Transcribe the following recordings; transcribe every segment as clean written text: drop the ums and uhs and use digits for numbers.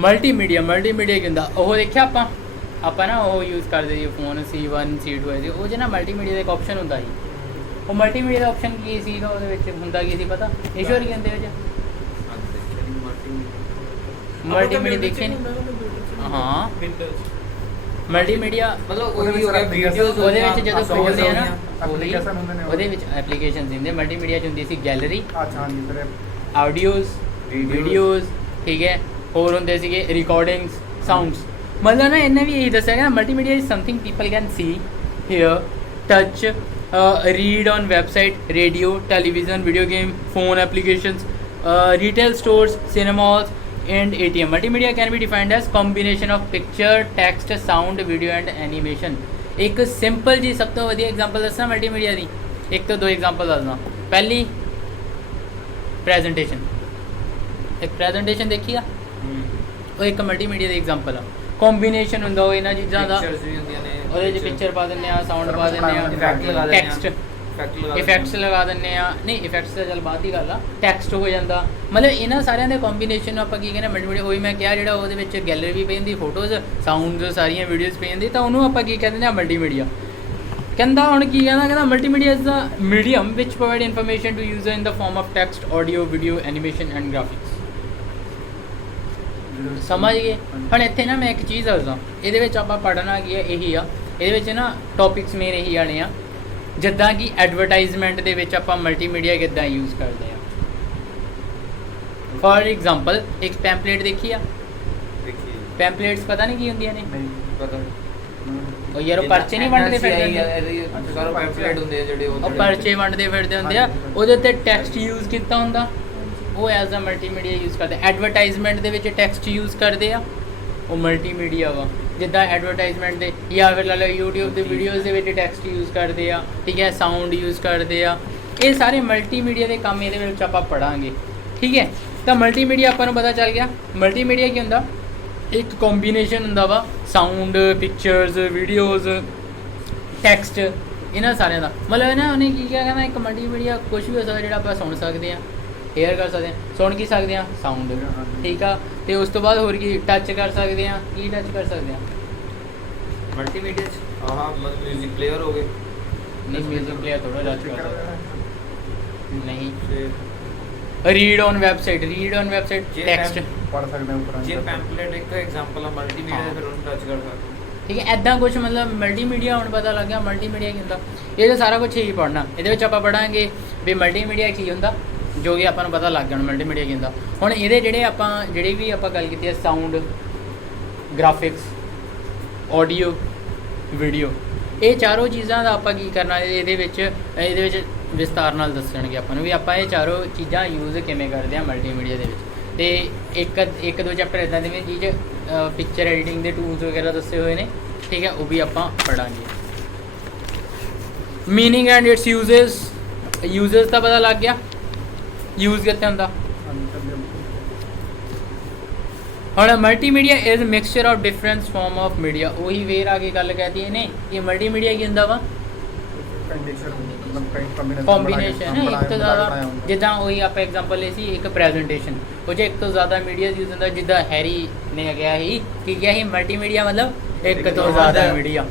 Multimedia ਕੀ ਹੁੰਦਾ ਉਹ ਦੇਖਿਆ ਆਪਾਂ ਨਾ ਉਹ ਯੂਜ਼ ਕਰਦੇ ਸੀ ਫੋਨ C1 C2 ਸੀ ਉਹ 'ਚ ਨਾ ਮਲਟੀਮੀਡੀਆ ਦਾ ਇੱਕ ਆਪਸ਼ਨ ਹੁੰਦਾ ਸੀ। ਉਹ ਮਲਟੀਮੀਡੀਆ ਦਾ ਆਪਸ਼ਨ ਕੀ ਸੀਗਾ ਉਹਦੇ ਵਿੱਚ ਹੁੰਦਾ ਕੀ ਸੀ ਪਤਾ? ਈਸ਼ਵਰ ਕੀ ਹੁੰਦੇ ਵਿੱਚ ਮਲਟੀਮੀਡੀਆ ਦੇਖੇ ਨਹੀਂ? ਹਾਂ ਮਲਟੀਮੀਡੀਆ ਮਤਲਬ ਉਹਦੇ ਵਿੱਚ ਜਦੋਂ ਖੋਲ੍ਹਦੇ ਆ ਨਾ ਉਹਦੇ ਵਿੱਚ ਐਪਲੀਕੇਸ਼ਨਸ ਹੁੰਦੇ। ਮਲਟੀਮੀਡੀਆ 'ਚ ਹੁੰਦੀ ਸੀ ਗੈਲਰੀ, ਆਡੀਓਜ਼, ਵੀਡੀਓਜ਼, ਠੀਕ ਹੈ, ਹੋਰ ਹੁੰਦੇ ਸੀਗੇ ਰਿਕਾਰਡਿੰਗਸ, ਸਾਊਂਡਸ। ਮਤਲਬ ਨਾ ਇਹਨੇ ਵੀ ਇਹੀ ਦੱਸਿਆ ਕਿ multimedia is something people can see, hear, touch, read on website, radio, television, video game, phone applications, retail stores, cinemas and ATM. Multimedia can be defined as combination of picture, text, sound, video and animation. एक simple जी सब तो वधिया example दसना multimedia दी, एक तो दो example दसना। पहली प्रेजेंटेशन, एक प्रेजेंटेशन देखी आ ਉਹ ਇੱਕ ਮਲਟੀਮੀਡੀਆ ਦੀ ਐਗਜ਼ਾਮਪਲ ਆ। ਕੰਬੀਨੇਸ਼ਨ ਹੁੰਦਾ ਉਹ ਇਹਨਾਂ ਚੀਜ਼ਾਂ ਦਾ, ਉਹਦੇ 'ਚ ਪਿਕਚਰ ਪਾ ਦਿੰਦੇ ਆ, ਸਾਊਂਡ ਪਾ ਦਿੰਦੇ ਆ, ਟੈਕਸਟ ਇਫੈਕਟਸ ਲਗਾ ਦਿੰਦੇ ਆ। ਨਹੀਂ ਇਫੈਕਟਸ ਤਾਂ ਚੱਲ ਬਾਅਦ ਦੀ ਗੱਲ ਆ, ਟੈਕਸਟ ਹੋ ਜਾਂਦਾ। ਮਤਲਬ ਇਹਨਾਂ ਸਾਰਿਆਂ ਦੇ ਕੰਬੀਨੇਸ਼ਨ ਨੂੰ ਆਪਾਂ ਕੀ ਕਹਿੰਦੇ ਮਲਟੀਮੀਡੀਆ। ਉਹੀ ਮੈਂ ਕਿਹਾ ਜਿਹੜਾ ਉਹਦੇ ਵਿੱਚ ਗੈਲਰੀ ਵੀ ਪਈ ਹੁੰਦੀ, ਫੋਟੋਜ਼, ਸਾਊਂਡਸ, ਸਾਰੀਆਂ ਵੀਡੀਓਜ਼ ਪਈ ਹੁੰਦੀ, ਤਾਂ ਉਹਨੂੰ ਆਪਾਂ ਕੀ ਕਹਿੰਦੇ ਆ ਮਲਟੀਮੀਡੀਆ। ਕਹਿੰਦਾ ਹੁਣ ਕੀ ਕਹਿੰਦਾ multimedia is the medium which provide information to user in the form of text, audio, video, animation and graphics. ਸਮਝ ਗਏ? ਹੁਣ ਇੱਥੇ ਨਾ ਮੈਂ ਇੱਕ ਚੀਜ਼ ਦੱਸਦਾ, ਇਹਦੇ ਵਿੱਚ ਆਪਾਂ ਪੜ੍ਹਨਾ ਕੀ ਹੈ ਇਹੀ ਆ। ਇਹਦੇ ਵਿੱਚ ਨਾ ਟੌਪਿਕਸ ਮੇਨ ਇਹੀ ਆਣੇ ਆ, ਜਿੱਦਾਂ ਕਿ ਐਡਵਰਟਾਈਜ਼ਮੈਂਟ ਦੇ ਵਿੱਚ ਆਪਾਂ ਮਲਟੀਮੀਡੀਆ ਕਿੱਦਾਂ ਯੂਜ਼ ਕਰਦੇ ਆ। ਫॉर एग्जांपल ਇੱਕ ਪੈਂਪਲੇਟ ਦੇਖੀ ਆ? ਪੈਂਪਲੇਟਸ ਪਤਾ ਨਹੀਂ ਕੀ ਹੁੰਦੀਆਂ ਨੇ? ਪਤਾ ਉਹ ਯਾਰ ਉਹ ਪਰਚੇ ਨਹੀਂ ਵੰਡਦੇ ਫਿਰਦੇ ਸਾਰੇ ਪੈਂਪਲੇਟ ਹੁੰਦੇ ਆ ਜਿਹੜੇ ਉਹ ਪਰਚੇ ਵੰਡਦੇ ਫਿਰਦੇ ਹੁੰਦੇ ਆ। ਉਹਦੇ ਉੱਤੇ ਟੈਕਸਟ ਯੂਜ਼ ਕੀਤਾ ਹੁੰਦਾ, ਉਹ ਐਜ਼ ਅ ਮਲਟੀਮੀਡੀਆ ਯੂਜ਼ ਕਰਦੇ। ਐਡਵਰਟਾਈਜ਼ਮੈਂਟ ਦੇ ਵਿੱਚ ਟੈਕਸਟ ਯੂਜ਼ ਕਰਦੇ ਆ, ਉਹ ਮਲਟੀਮੀਡੀਆ ਵਾ। ਜਿੱਦਾਂ ਐਡਵਰਟਾਈਜ਼ਮੈਂਟ ਦੇ ਜਾਂ ਫਿਰ ਲਾ ਲਓ YouTube ਦੇ ਵੀਡੀਓਜ਼ ਦੇ ਵਿੱਚ ਟੈਕਸਟ ਯੂਜ਼ ਕਰਦੇ ਆ, ਠੀਕ ਹੈ, ਸਾਊਂਡ ਯੂਜ਼ ਕਰਦੇ ਆ। ਇਹ ਸਾਰੇ ਮਲਟੀਮੀਡੀਆ ਦੇ ਕੰਮ ਇਹਦੇ ਵਿੱਚ ਆਪਾਂ ਪੜ੍ਹਾਂਗੇ, ਠੀਕ ਹੈ। ਤਾਂ ਮਲਟੀਮੀਡੀਆ ਆਪਾਂ ਨੂੰ ਪਤਾ ਚੱਲ ਗਿਆ। ਮਲਟੀਮੀਡੀਆ ਕੀ ਹੁੰਦਾ? ਇੱਕ ਕੰਬੀਨੇਸ਼ਨ ਹੁੰਦਾ ਵਾ ਸਾਊਂਡ, ਪਿਕਚਰਸ, ਵੀਡੀਓਜ਼, ਟੈਕਸਟ, ਇਹਨਾਂ ਸਾਰਿਆਂ ਦਾ। ਮਤਲਬ ਨਾ ਉਹਨੇ ਕੀ ਕਿਹਾ ਕਹਿੰਦਾ ਇੱਕ ਮਲਟੀਮੀਡੀਆ ਕੁਝ ਵੀ ਹੋ ਸਕਦਾ ਜਿਹੜਾ ਆਪਾਂ ਸੁਣ ਸਕਦੇ ਹਾਂ, ਏਅਰ ਕਰ ਸਕਦੇ ਹਾਂ, ਸੁਣ ਕੀ ਸਕਦੇ ਹਾਂ? ਸਾਊਂਡ, ਠੀਕ ਆ। ਤੇ ਉਸ ਤੋਂ ਬਾਅਦ ਹੋਰ ਕੀ ਟੱਚ ਕਰ ਸਕਦੇ ਹਾਂ? ਕੀ ਟੱਚ ਕਰ ਸਕਦੇ ਹਾਂ ਮਲਟੀਮੀਡੀਆ 'ਚ? ਹਾਂ ਮਤਲਬ ਮਿਊਜ਼ਿਕ ਪਲੇਅਰ ਹੋ ਗਏ। ਨਹੀਂ ਮਿਊਜ਼ਿਕ ਪਲੇਅਰ ਥੋੜਾ ਟੱਚ ਕਰ ਸਕਦਾ ਨਹੀਂ। Read on website, read on website text ਪੜ੍ਹ ਸਕਦੇ ਹਾਂ ਉੱਪਰ। ਜੇ ਪੈਂਪਲੇਟ ਇੱਕ ਐਗਜ਼ਾਮਪਲ ਆ ਮਲਟੀਮੀਡੀਆ ਦੇ, ਫਿਰ ਉਹਨੂੰ ਟੱਚ ਕਰ ਸਕਦੇ, ਠੀਕ ਹੈ। ਇੱਦਾਂ ਕੁਛ ਮਤਲਬ ਮਲਟੀਮੀਡੀਆ ਹੁਣ ਪਤਾ ਲੱਗ ਗਿਆ ਮਲਟੀਮੀਡੀਆ ਕੀ ਹੁੰਦਾ। ਇਹ ਤਾਂ ਸਾਰਾ ਕੁਛ ਹੀ ਪੜ੍ਹਨਾ। ਇਹਦੇ ਵਿੱਚ ਆਪਾਂ ਪੜ੍ਹਾਂਗੇ ਵੀ ਮਲਟੀਮੀਡੀਆ ਕੀ ਹੁੰਦਾ, ਜੋ ਕਿ ਆਪਾਂ ਨੂੰ ਪਤਾ ਲੱਗ ਜਾਣਾ ਮਲਟੀਮੀਡੀਆ ਕੀ ਹੁੰਦਾ। ਹੁਣ ਇਹਦੇ ਜਿਹੜੇ ਵੀ ਆਪਾਂ ਗੱਲ ਕੀਤੀ ਹੈ, ਸਾਊਂਡ, ਗ੍ਰਾਫਿਕਸ, ਆਡੀਓ, ਵੀਡੀਓ, ਇਹ ਚਾਰੋਂ ਚੀਜ਼ਾਂ ਦਾ ਆਪਾਂ ਕੀ ਕਰਨਾ ਇਹਦੇ ਵਿੱਚ ਵਿਸਤਾਰ ਨਾਲ ਦੱਸਣਗੇ ਆਪਾਂ ਨੂੰ ਵੀ ਆਪਾਂ ਇਹ ਚਾਰੋਂ ਚੀਜ਼ਾਂ ਯੂਜ਼ ਕਿਵੇਂ ਕਰਦੇ ਹਾਂ ਮਲਟੀਮੀਡੀਆ ਦੇ ਵਿੱਚ। ਤੇ ਇੱਕ ਦੋ ਚੈਪਟਰ ਇੱਦਾਂ ਦੇ ਵੀ ਜਿਹਦੇ ਪਿਕਚਰ ਐਡੀਟਿੰਗ ਦੇ ਟੂਲਸ ਵਗੈਰਾ ਦੱਸੇ ਹੋਏ ਨੇ, ਠੀਕ ਹੈ, ਉਹ ਵੀ ਆਪਾਂ ਪੜ੍ਹਾਂਗੇ। ਮੀਨਿੰਗ ਐਂਡ ਇਟਸ ਯੂਜ਼ਸ ਤਾਂ ਪਤਾ ਲੱਗ ਗਿਆ, ਯੂਜ਼ ਕਿੱਥੇ ਹੁੰਦਾ। ਹੁਣ multimedia is mixture of different farm of media. ਉਹੀ ਵੇਰ ਆ ਕੇ ਗੱਲ ਕਹਿਤੀ ਇਹਨੇ ਕਿ ਮਲਟੀਮੀਡੀਆ ਕੀ ਹੁੰਦਾ ਵਾ? ਕੰਬੀਨੇਸ਼ਨ ਹੈ ਇੱਕ ਤੋਂ ਜ਼ਿਆਦਾ। ਜਿੱਦਾਂ ਉਹੀ ਆਪਾਂ ਐਗਜ਼ਾਮਪਲ ਲਈ ਸੀ ਇੱਕ ਪ੍ਰੈਜੈਂਟੇਸ਼ਨ, ਉਹ 'ਚ ਇੱਕ ਤੋਂ ਜ਼ਿਆਦਾ ਮੀਡੀਆ ਯੂਜ਼ ਹੁੰਦਾ। ਜਿੱਦਾਂ ਹੈਰੀ ਨੇ ਕਿਹਾ ਸੀ ਕਿ ਕਿਹਾ ਸੀ ਮਲਟੀਮੀਡੀਆ ਮਤਲਬ ਇੱਕ ਤੋਂ ਜ਼ਿਆਦਾ ਮੀਡੀਆ,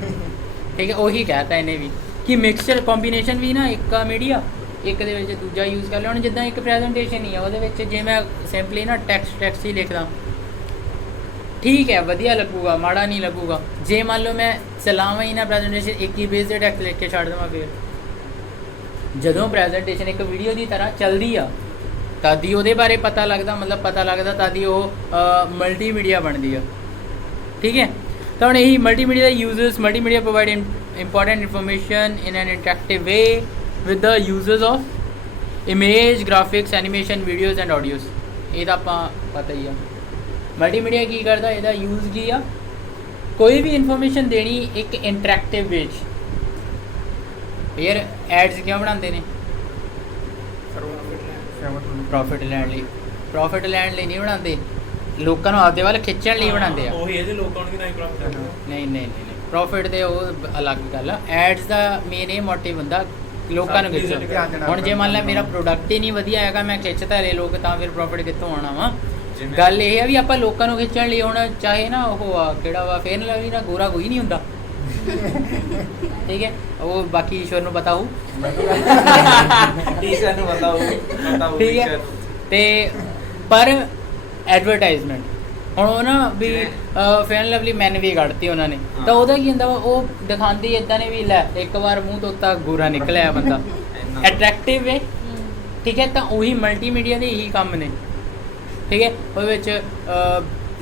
ਠੀਕ ਹੈ। ਉਹੀ ਕਹਿਤਾ ਇਹਨੇ ਵੀ ਕਿ ਮਿਕਸਚਰ ਕੰਬੀਨੇਸ਼ਨ ਵੀ ਨਾ ਇੱਕ ਆ ਮੀਡੀਆ, ਇੱਕ ਦੇ ਵਿੱਚ ਦੂਜਾ ਯੂਜ਼ ਕਰ ਲਿਆ। ਹੁਣ ਜਿੱਦਾਂ ਇੱਕ ਪ੍ਰੈਜੈਂਟੇਸ਼ਨ ਹੀ ਆ, ਉਹਦੇ ਵਿੱਚ ਜੇ ਮੈਂ ਸਿੰਪਲੀ ਨਾ ਟੈਕਸਟ ਹੀ ਲਿਖਦਾ, ਠੀਕ ਹੈ, ਵਧੀਆ ਲੱਗੂਗਾ, ਮਾੜਾ ਨਹੀਂ ਲੱਗੂਗਾ। ਜੇ ਮੰਨ ਲਓ ਮੈਂ ਚਲਾਵਾਂ ਹੀ ਨਾ ਪ੍ਰੈਜੈਂਟੇਸ਼ਨ, ਇੱਕ ਹੀ ਪੇਜ 'ਤੇ ਟੈਕਸਟ ਲਿਖ ਕੇ ਛੱਡ ਦੇਵਾਂ, ਫਿਰ ਜਦੋਂ ਪ੍ਰੈਜੈਂਟੇਸ਼ਨ ਇੱਕ ਵੀਡੀਓ ਦੀ ਤਰ੍ਹਾਂ ਚੱਲਦੀ ਆ ਤਦ ਹੀ ਉਹਦੇ ਬਾਰੇ ਪਤਾ ਲੱਗਦਾ, ਮਤਲਬ ਪਤਾ ਲੱਗਦਾ ਤਦ ਹੀ ਉਹ ਮਲਟੀਮੀਡੀਆ ਬਣਦੀ ਆ, ਠੀਕ ਹੈ। ਤਾਂ ਹੁਣ ਇਹੀ multimedia the uses. Multimedia provide important information in N interactive way with the uses of image, graphics, animation, videos and audios। ਇਹਦਾ ਆਪਾਂ ਪਤਾ ਹੀ ਆ ਮਲਟੀਮੀਡੀਆ ਕੀ ਕਰਦਾ, ਇਹਦਾ ਯੂਜ਼ ਕੀ ਆ? ਕੋਈ ਵੀ ਇਨਫੋਰਮੇਸ਼ਨ ਦੇਣੀ ਇੱਕ ਇੰਟਰੈਕਟਿਵ ਵੇ 'ਚ। ਯਾਰ ਐਡਸ ਕਿਉਂ ਬਣਾਉਂਦੇ ਨੇ? ਪ੍ਰੋਫਿਟ ਲੈਣ ਲਈ ਨਹੀਂ ਬਣਾਉਂਦੇ, ਲੋਕਾਂ ਨੂੰ ਆਪਦੇ ਵੱਲ ਖਿੱਚਣ ਲਈ ਬਣਾਉਂਦੇ ਆ। ਉਹੀ ਇਹਦੇ ਲੋਕਾਂ ਨੂੰ ਨਹੀਂ ਪ੍ਰੋਫਿਟ। ਨਹੀਂ ਪ੍ਰੋਫਿਟ ਦੇ ਉਹ ਅਲੱਗ ਗੱਲ ਆ। ਐਡਸ ਦਾ ਮੇਨ ਇਹ ਮੋਟਿਵ ਹੁੰਦਾ ਲੋਕਾਂ ਨੂੰ ਖਿੱਚੋ। ਹੁਣ ਜੇ ਮੰਨ ਲਾ ਮੇਰਾ ਪ੍ਰੋਡਕਟ ਹੀ ਨਹੀਂ ਵਧੀਆ ਹੈਗਾ, ਮੈਂ ਖਿੱਚ ਤਾਂ ਲਏ ਲੋਕ, ਤਾਂ ਫਿਰ ਪ੍ਰੋਫਿਟ ਕਿੱਥੋਂ ਆਉਣਾ ਵਾ? ਜਿਵੇਂ ਗੱਲ ਇਹ ਆ ਵੀ ਆਪਾਂ ਲੋਕਾਂ ਨੂੰ ਖਿੱਚਣ ਲਈ ਹੁਣ ਚਾਹੇ ਨਾ ਉਹ ਆ ਕਿਹੜਾ ਵਾ ਫੇਰ ਲਵਲੀ ਨਾ ਗੋਰਾ ਕੋਈ ਨਹੀਂ ਹੁੰਦਾ ਠੀਕ ਹੈ ਉਹ ਬਾਕੀ ਈਸ਼ਵਰ ਨੂੰ ਪਤਾ ਹੋਊ ਟੀਚਰ ਨੂੰ ਪਤਾ ਹੋਊ ਠੀਕ ਹੈ ਤੇ ਪਰ ਐਡਵਰਟਾਈਜ਼ਮੈਂਟ ਹੁਣ ਉਹ ਨਾ ਵੀ ਫੇਰ ਲਵਲੀ ਮੈਨ ਵੀ ਕੱਢਤੀ ਉਹਨਾਂ ਨੇ ਤਾਂ ਉਹਦਾ ਕੀ ਹੁੰਦਾ ਵਾ ਉਹ ਦਿਖਾਉਂਦੀ ਇਦਾਂ ਨੇ ਵੀ ਲੈ ਇੱਕ ਵਾਰ ਮੂੰਹ ਤੋਂ ਤਾਂ ਗੋਰਾ ਨਿਕਲਿਆ ਬੰਦਾ ਅਟਰੈਕਟਿਵ ਹੈ ਠੀਕ ਹੈ ਤਾਂ ਉਹੀ ਮਲਟੀਮੀਡੀਆ ਦੇ ਇਹੀ ਕੰਮ ਨੇ ਠੀਕ ਹੈ ਉਹਦੇ ਵਿੱਚ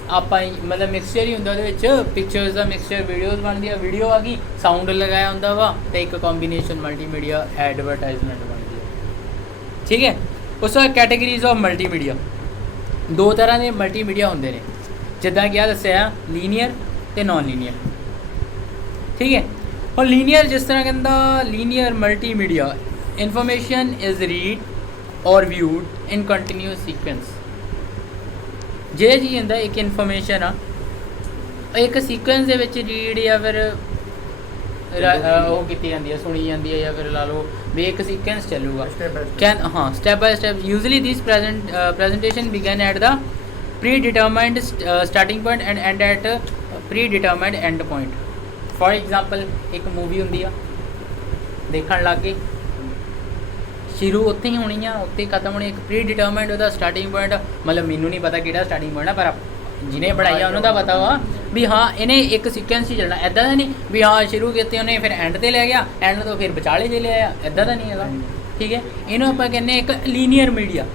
ਆਪਾਂ ਮਤਲਬ ਮਿਕਸਚਰ ਹੀ ਹੁੰਦਾ ਉਹਦੇ ਵਿੱਚ ਪਿਕਚਰਸ ਦਾ ਮਿਕਸਚਰ ਵੀਡੀਓਜ਼ ਬਣਦੀ ਆ ਵੀਡੀਓ ਆ ਗਈ ਸਾਊਂਡ ਲਗਾਇਆ ਹੁੰਦਾ ਵਾ ਤੇ ਇੱਕ ਕੰਬੀਨੇਸ਼ਨ ਮਲਟੀਮੀਡੀਆ ਐਡਵਰਟਾਈਜ਼ਮੈਂਟ ਬਣਦੀ ਹੈ ਠੀਕ ਹੈ ਉਸ ਤੋਂ ਕੈਟਾਗਰੀਜ਼ ਆਫ ਮਲਟੀਮੀਡੀਆ ਦੋ ਤਰ੍ਹਾਂ ਦੇ ਮਲਟੀਮੀਡੀਆ ਹੁੰਦੇ ਨੇ ਜਿੱਦਾਂ ਕਿ ਆ ਦੱਸਿਆ ਲੀਨੀਅਰ ਤੇ ਨਾਨ ਲੀਨੀਅਰ ਠੀਕ ਹੈ ਹੁਣ ਲੀਨੀਅਰ ਜਿਸ ਤਰ੍ਹਾਂ ਕਹਿੰਦਾ linear multimedia information is read ਔਰ ਵਿਊਡ ਇਨ ਕੰਟੀਨਿਊਸ ਸੀਕੁਐਂਸ ਜਿਹੜੇ ਜੀ ਹੁੰਦਾ ਇੱਕ ਇਨਫੋਰਮੇਸ਼ਨ ਆ ਇੱਕ ਸੀਕੁਐਂਸ ਦੇ ਵਿੱਚ ਰੀਡ ਜਾਂ ਫਿਰ ਉਹ ਕੀਤੀ ਜਾਂਦੀ ਹੈ ਸੁਣੀ ਜਾਂਦੀ ਹੈ ਜਾਂ ਫਿਰ ਲਾ ਲਓ ਵੀ ਇੱਕ ਸੀਕੁਐਂਸ ਚੱਲੂਗਾ ਹਾਂ step ਬਾय step usually this presentation begin at the predetermined starting point and end at predetermined end point for example ਇੱਕ ਮੂਵੀ ਹੁੰਦੀ ਆ ਦੇਖਣ ਲੱਗ ਗਏ ਸ਼ੁਰੂ ਉੱਥੇ ਹੀ ਹੋਣੀ ਆ ਉੱਥੇ ਖਤਮ ਹੋਣੀ ਇੱਕ ਪ੍ਰੀਡਿਟਰਮਾਈਂਡ ਉਹਦਾ ਸਟਾਰਟਿੰਗ ਪੁਆਇੰਟ ਮਤਲਬ ਮੈਨੂੰ ਨਹੀਂ ਪਤਾ ਕਿਹੜਾ ਸਟਾਰਟਿੰਗ ਪੁਆਇੰਟ ਆ ਪਰ ਜਿਹਨੇ ਬਣਾਇਆ ਉਹਨਾਂ ਦਾ ਪਤਾ ਵਾ ਵੀ ਹਾਂ ਇਹਨੇ ਇੱਕ ਸੀਕੁਐਂਸ ਹੀ ਚੱਲਣਾ ਇੱਦਾਂ ਦਾ ਨਹੀਂ ਵੀ ਹਾਂ ਸ਼ੁਰੂ ਕੀਤੀ ਉਹਨੇ ਫਿਰ ਐਂਡ ਤੇ ਲੈ ਗਿਆ ਐਂਡ ਤੋਂ ਫਿਰ ਵਿਚਾਲੇ ਜੇ ਲੈ ਆਇਆ ਇੱਦਾਂ ਦਾ ਨਹੀਂ ਹੈਗਾ ਠੀਕ ਹੈ ਇਹਨੂੰ ਆਪਾਂ ਕਹਿੰਦੇ ਇੱਕ ਲੀਨੀਅਰ ਮੀਡੀਆ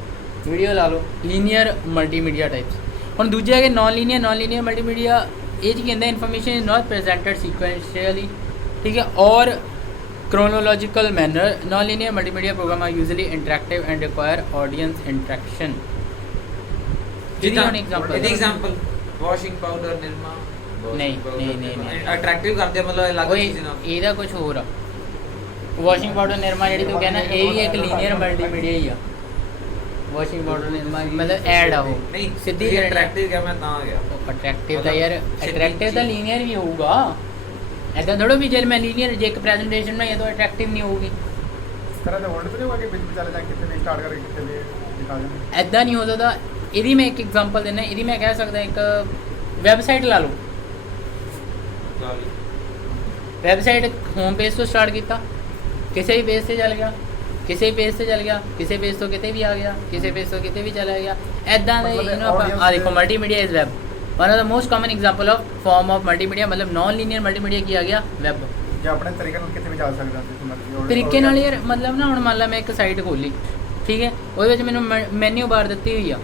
ਵੀਡੀਓ ਲਾ ਲਓ ਲੀਨੀਅਰ ਮਲਟੀਮੀਡੀਆ ਟਾਈਪਸ ਹੁਣ ਦੂਜਾ ਹੈਗਾ ਨਾਨ ਲੀਨੀਅਰ ਮਲਟੀਮੀਡੀਆ ਇਹ 'ਚ ਕਹਿੰਦਾ ਇਨਫੋਰਮੇਸ਼ਨ ਇਜ਼ ਨਾਟ ਪ੍ਰੈਜ਼ੈਂਟਡ ਸੀਕੁਐਂਸ਼ੀਅਲੀ ਠੀਕ ਹੈ ਔਰ chronological manner non-linear multimedia program are usually interactive and require audience interaction example washing powder nirma ਨਹੀਂ ਅਟਰੈਕਟਿਵ ਕਰਦੇ ਮਤਲਬ ਅਲੱਗ ਚੀਜ਼ ਨਾਲ ਇਹਦਾ ਕੁਝ ਹੋਰ ਆ ਵਾਸ਼ਿੰਗ ਪਾਊਡਰ ਨਿਰਮਾ ਜਿਹੜੀ ਤੂੰ ਕਹਿੰਦਾ ਇਹ ਵੀ ਇੱਕ ਲੀਨੀਅਰ ਮਲਟੀਮੀਡੀਆ ਹੀ ਆ ਵਾਸ਼ਿੰਗ ਪਾਊਡਰ ਨਿਰਮਾ ਮਤਲਬ ਐਡ ਆ ਉਹ ਨਹੀਂ ਸਿੱਧੀ ਅਟਰੈਕਟਿਵ ਕਿਹਾ ਮੈਂ ਤਾਂ ਆ ਗਿਆ ਅਟਰੈਕਟਿਵ ਤਾਂ ਯਾਰ ਅਟਰੈਕਟਿਵ ਤਾਂ ਲੀਨੀਅਰ ਵੀ ਹੋਊਗਾ ऐसा थोड़ा भी जल मैं लीनियर जे एक प्रेजेंटेशन में ये तो अट्रैक्टिव नहीं होगी इस तरह से होल्ड तो नहीं होगा कि बीच में चले जाए कितने भी स्टार्ट करके कितने भी दिखा दें ऐसा नहीं होता था यदि मैं एक एग्जांपल देना यदि मैं कह सकता एक वेबसाइट ला लो वेबसाइट होम पेज तो स्टार्ट किया किसी भी पेज से चल गया किसी पेज से चल गया किसी पेज तो कितने भी आ गया किसी पेज तो कितने भी चला गया ऐसा देखो multimedia is web one of the most common example of form of multimedia मतलब नॉन लीनियर मल्टीमीडिया किया गया वेब ਜਾਂ ਆਪਣੇ ਤਰੀਕੇ ਨਾਲ ਕਿਤੇ ਵੀ ਚੱਲ ਸਕਦਾ ਤੁਸੀਂ ਤਰੀਕੇ ਨਾਲ ਯਾਰ ਮਤਲਬ ਨਾ ਹੁਣ ਮੰਨ ਲਾ ਮੈਂ ਇੱਕ ਸਾਈਟ ਖੋਲੀ ਠੀਕ ਹੈ ਉਹਦੇ ਵਿੱਚ ਮੈਨੂੰ ਮੈਨੂ ਬਾਰ ਦਿੱਤੀ ਹੋਈ ਆ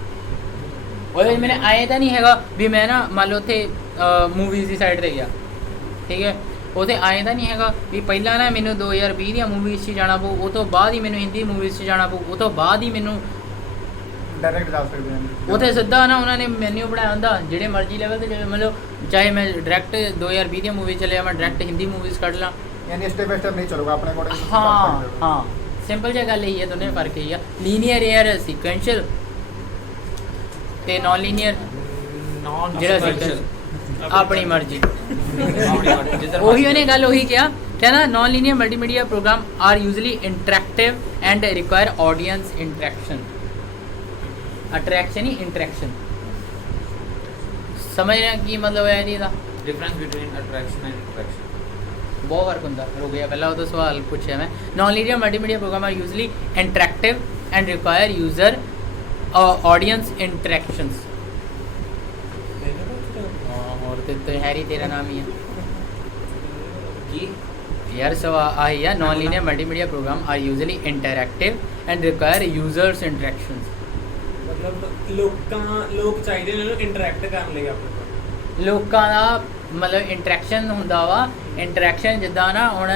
ਉਹਦੇ ਵਿੱਚ ਮੈਨੇ ਆਏ ਤਾਂ ਨਹੀਂ ਹੈਗਾ ਵੀ ਮੈਂ ਨਾ ਮੰਨ ਲਓ ਉੱਥੇ ਮੂਵੀਜ਼ ਦੀ ਸਾਈਟ ਤੇ ਗਿਆ ਠੀਕ ਹੈ ਉਹਦੇ ਆਏ ਤਾਂ ਨਹੀਂ ਹੈਗਾ ਵੀ ਪਹਿਲਾਂ ਨਾ ਮੈਨੂੰ 2020 ਦੀਆਂ ਮੂਵੀਜ਼ 'ਚ ਜਾਣਾ ਪਊ ਉਹ ਤੋਂ ਬਾਅਦ ਹੀ ਮੈਨੂੰ ਹਿੰਦੀ ਮੂਵੀਜ਼ 'ਚ ਜਾਣਾ ਪਊ ਉਹ ਤੋਂ ਬਾਅਦ ਹੀ ਮੈਨੂੰ ਡਾਇਰੈਕਟ ਜਾ ਸਕਦੇ ਹਾਂ ਉੱਥੇ ਸਿੱਧਾ ਨਾ ਉਹਨਾਂ ਨੇ ਮੈਨੂ ਬਣਾਇਆ ਹੁੰਦਾ ਜਿਹੜੇ ਮਰਜ਼ੀ ਲੈਵਲ ਤੇ ਜਿਵੇਂ ਮਤਲਬ ਚਾਹੇ ਮੈਂ ਡਾਇਰੈਕਟ 2020 ਦੀਆਂ ਮੂਵੀ ਚਲੇ ਜਾਵਾਂ ਡਾਇਰੈਕਟ ਹਿੰਦੀ ਮੂਵੀਜ਼ ਕੱਢ ਲਾਂ ਯਾਨੀ ਸਟੈਪ ਬਾਈ ਸਟੈਪ ਨਹੀਂ ਚੱਲੂਗਾ ਆਪਣੇ ਕੋਲ ਹਾਂ ਸਿੰਪਲ ਜਿਹਾ ਗੱਲ ਇਹੀ ਹੈ ਦੋਨੇ ਫਰਕ ਇਹੀ ਆ ਲੀਨੀਅਰ ਯਾਰ ਸੀਕੁਐਂਸ਼ੀਅਲ ਤੇ ਨਾਨ ਲੀਨੀਅਰ ਜਿਹੜਾ ਸੀਕੁਐਂਸ ਆਪਣੀ ਮਰਜ਼ੀ ਉਹੀ ਉਹਨੇ ਗੱਲ ਉਹੀ ਕਿਹਾ ਕਹਿੰਦਾ non linear multimedia program are usually interactive and require audience interaction attraction ही इंटरेक्शन समझ रहे हैं की मतलब है ਇਹਦਾ difference between attraction and interaction बहुत फर्क ਹੁੰਦਾ रुक गया पहला वो तो सवाल पूछा मैं non linear multimedia program are usually interactive and require user audience interactions और तो हैरी तेरा नाम ही है की यार सवाल आई है non linear multimedia program are usually interactive and require users interactions ਮਤਲਬ ਲੋਕ ਚਾਹੀਦੇ ਨੇ ਉਹਨੂੰ ਇੰਟਰੈਕਟ ਕਰਨ ਲਈ ਆਪਣੇ ਕੋਲ ਲੋਕਾਂ ਦਾ ਮਤਲਬ ਇੰਟਰੈਕਸ਼ਨ ਹੁੰਦਾ ਵਾ ਇੰਟਰੈਕਸ਼ਨ ਜਿੱਦਾਂ ਨਾ ਹੁਣ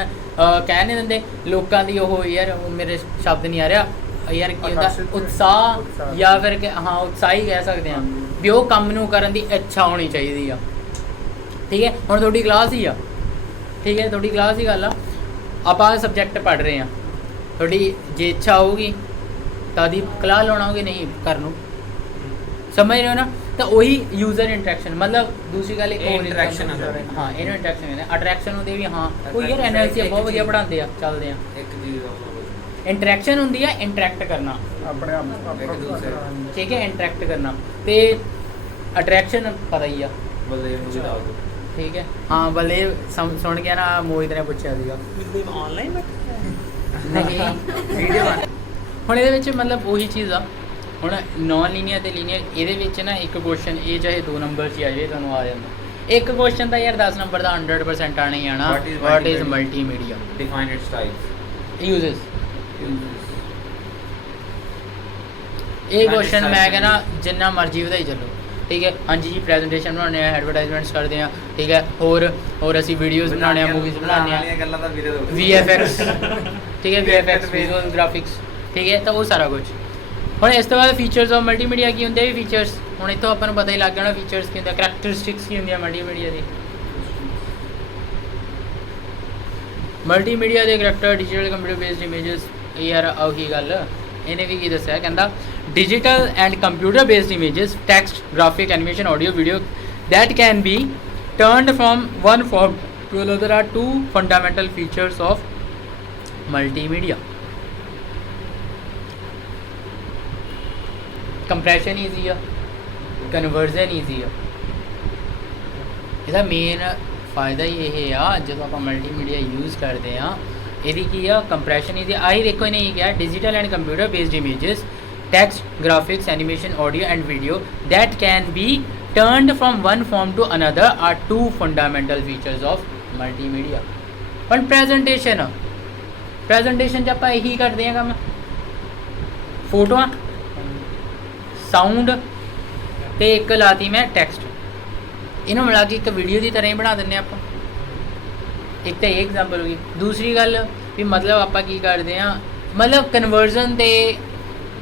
ਕਹਿ ਨਹੀਂ ਦਿੰਦੇ ਲੋਕਾਂ ਦੀ ਉਹ ਯਾਰ ਮੇਰੇ ਸ਼ਬਦ ਨਹੀਂ ਆ ਰਿਹਾ ਯਾਰ ਕੀ ਹੁੰਦਾ ਉਤਸ਼ਾਹ ਜਾਂ ਫਿਰ ਹਾਂ ਉਤਸ਼ਾਹੀ ਕਹਿ ਸਕਦੇ ਹਾਂ ਵੀ ਉਹ ਕੰਮ ਨੂੰ ਕਰਨ ਦੀ ਇੱਛਾ ਹੋਣੀ ਚਾਹੀਦੀ ਆ ਠੀਕ ਹੈ ਹੁਣ ਤੁਹਾਡੀ ਕਲਾਸ ਹੀ ਆ ਠੀਕ ਹੈ ਤੁਹਾਡੀ ਕਲਾਸ ਦੀ ਗੱਲ ਆ ਆਪਾਂ ਸਬਜੈਕਟ ਪੜ੍ਹ ਰਹੇ ਹਾਂ ਤੁਹਾਡੀ ਜੇ ਇੱਛਾ ਹੋਊਗੀ ਤਾਂ ਦੀ ਕਲਾਸ ਲਾਉਣਾਓਗੇ ਨਹੀਂ ਕਰਨ ਨੂੰ ਸਮਝ ਰਹੇ ਹੋ ਨਾ ਤਾਂ ਉਹੀ ਯੂਜ਼ਰ ਇੰਟਰੈਕਸ਼ਨ ਮਤਲਬ ਦੂਸਰੀ ਗੱਲ ਇੱਕ ਹੋਰ ਇੰਟਰੈਕਸ਼ਨ ਹਾਂ ਇਹਨੂੰ ਇੰਟਰੈਕਸ਼ਨ ਕਹਿੰਦੇ ਅਟਰੈਕਸ਼ਨ ਹੁੰਦੀ ਵੀ ਹਾਂ ਉਹ ਯਾਰ ਐਨਐਲਸੀ ਬਹੁਤ ਵਧੀਆ ਪੜ੍ਹਾਉਂਦੇ ਆ ਚੱਲਦੇ ਆ ਇੱਕ ਚੀਜ਼ ਇੰਟਰੈਕਸ਼ਨ ਹੁੰਦੀ ਆ ਇੰਟਰੈਕਟ ਕਰਨਾ ਆਪਣੇ ਆਪ ਠੀਕ ਹੈ ਇੰਟਰੈਕਟ ਕਰਨਾ ਤੇ ਅਟਰੈਕਸ਼ਨ ਪਤਾ ਹੀ ਆ ਬਲੇ ਨੂੰ ਵੀ ਦੱਸ ਦਿਓ ਠੀਕ ਹੈ ਹਾਂ ਬਲੇ ਸੁਣ ਕੇ ਨਾ ਮੋਹਿਤ ਨੇ ਪੁੱਛਿਆ ਸੀਗਾ ਆਨਲਾਈਨ ਨਹੀਂ ਵੀਡੀਓ ਹੁਣ ਇਹਦੇ ਵਿੱਚ ਮਤਲਬ ਉਹੀ ਚੀਜ਼ ਆ ਹੁਣ ਨਾਨ ਲੀਨੀਅਰ ਤੇ ਲੀਨੀਅਰ ਇਹਦੇ ਵਿੱਚ ਨਾ ਇੱਕ ਕੁਐਸਚਨ ਇਹ ਚਾਹੇ 2 ਨੰਬਰ 'ਚ ਆ ਜਾਏ ਤੁਹਾਨੂੰ ਆ ਜਾਂਦਾ ਇੱਕ ਕੁਐਸਚਨ ਤਾਂ ਯਾਰ 10 ਨੰਬਰ ਦਾ 100% ਆਣਾ ਹੀ ਆਣਾ what is multimedia define it's types uses ਇਹ ਕੁਐਸਚਨ ਮੈਂ ਕਹਿੰਦਾ ਜਿੰਨਾ ਮਰਜ਼ੀ ਵਧਾਈ ਚੱਲੋ ਠੀਕ ਹੈ ਹਾਂਜੀ ਜੀ ਪ੍ਰੈਜੈਂਟੇਸ਼ਨ ਬਣਾਉਂਦੇ ਆ ਐਡਵਰਟਾਈਜ਼ਮੈਂਟਸ ਕਰਦੇ ਆ ਠੀਕ ਹੈ ਹੋਰ ਅਸੀਂ ਵੀਡੀਓਜ਼ ਬਣਾਉਂਦੇ ਆ ਮੂਵੀਜ਼ ਬਣਾਉਂਦੇ ਆ ਗੱਲਾਂ ਤਾਂ ਵੀਰੇ ਦੋ VFX ਠੀਕ ਹੈ VFX ਵਿਜ਼ੂਅਲ ਗ੍ਰਾਫਿਕਸ ਠੀਕ ਹੈ ਤਾਂ ਉਹ ਸਾਰਾ ਕੁਝ ਹੁਣ ਇਸ ਤੋਂ ਬਾਅਦ ਫੀਚਰਸ ਆਫ ਮਲਟੀਮੀਡੀਆ ਕੀ ਹੁੰਦੇ ਆ ਫੀਚਰਸ ਹੁਣ ਇੱਥੋਂ ਆਪਾਂ ਨੂੰ ਪਤਾ ਹੀ ਲੱਗ ਜਾਣਾ ਫੀਚਰਸ ਕੀ ਹੁੰਦੇ ਆ ਕਰੈਕਟਰਿਸਟਿਕਸ ਕੀ ਹੁੰਦੀਆਂ ਮਲਟੀਮੀਡੀਆ ਦੀ ਮਲਟੀਮੀਡੀਆ ਦੇ character digital computer based images ਯਾਰ ਉਹੀ ਗੱਲ ਇਹਨੇ ਵੀ ਕੀ ਦੱਸਿਆ ਕਹਿੰਦਾ digital and computer based images text graphic animation audio video that can be turned from one form to another are two fundamental features of multimedia compression easy ਆ conversion easy ਆ ਇਹਦਾ main ਫਾਇਦਾ ਹੀ ਇਹ ਆ ਜਦੋਂ ਆਪਾਂ ਮਲਟੀਮੀਡੀਆ ਯੂਜ਼ ਕਰਦੇ ਆ ਇਹਦੀ ਕੀ ਆ ਕੰਪਰੈਸ਼ਨ ਇਹਦੀ ਆਹੀ ਦੇਖੋ ਇਹਨੇ ਇਹ ਕਿਹਾ digital and computer based images text graphics animation audio and video that can be turned from one form to another are two fundamental features of multimedia but presentation ਚ ਆਪਾਂ ਇਹੀ ਕਰਦੇ ਆ ਕੰਮ ਫੋਟੋਆਂ ਸਾਊਂਡ ਤੇ ਇੱਕ ਲਾਤੀ ਮੈਂ ਟੈਕਸਟ ਇਹਨੂੰ ਮਿਲਾ ਕੇ ਇੱਕ ਵੀਡੀਓ ਦੀ ਤਰ੍ਹਾਂ ਹੀ ਬਣਾ ਦਿੰਦੇ ਆਪਾਂ ਇੱਕ ਤਾਂ ਇਹ ਐਗਜ਼ਾਮਪਲ ਹੋ ਗਈ ਦੂਸਰੀ ਗੱਲ ਵੀ ਮਤਲਬ ਆਪਾਂ ਕੀ ਕਰਦੇ ਆ ਮਤਲਬ ਕਨਵਰਜ਼ਨ ਤੇ